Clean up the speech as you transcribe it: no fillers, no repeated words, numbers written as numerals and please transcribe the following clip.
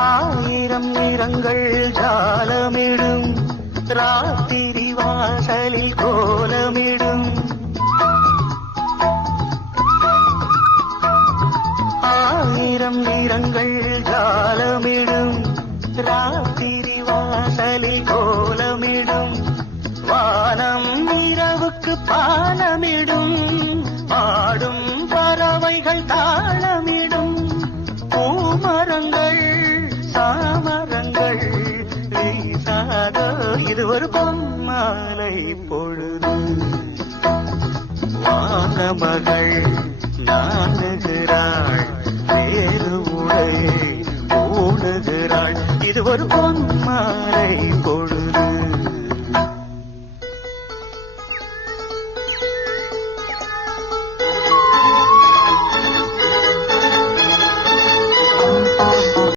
ஆயிரம் நிறங்கள் ஜாலமிடும் ராத்திரி வாசலில் கோலமிடும் ஆயிரம் நிறங்கள் ஜாலமிடும் ராத்திரி வாசலில் கோலமிடும் வானம் இரவுக்கு பாலமிடும் பாடும் பறவைகள் தாளமிடும் பூமரங்கள் சாமரங்கள் வீசாதோ இது ஒரு பொம்மாலை பொழுது வானமகள் நாணுகிறாள் வேறு உடை ஓடுகிறாள் இது ஒரு பொம்மாலை பொழுது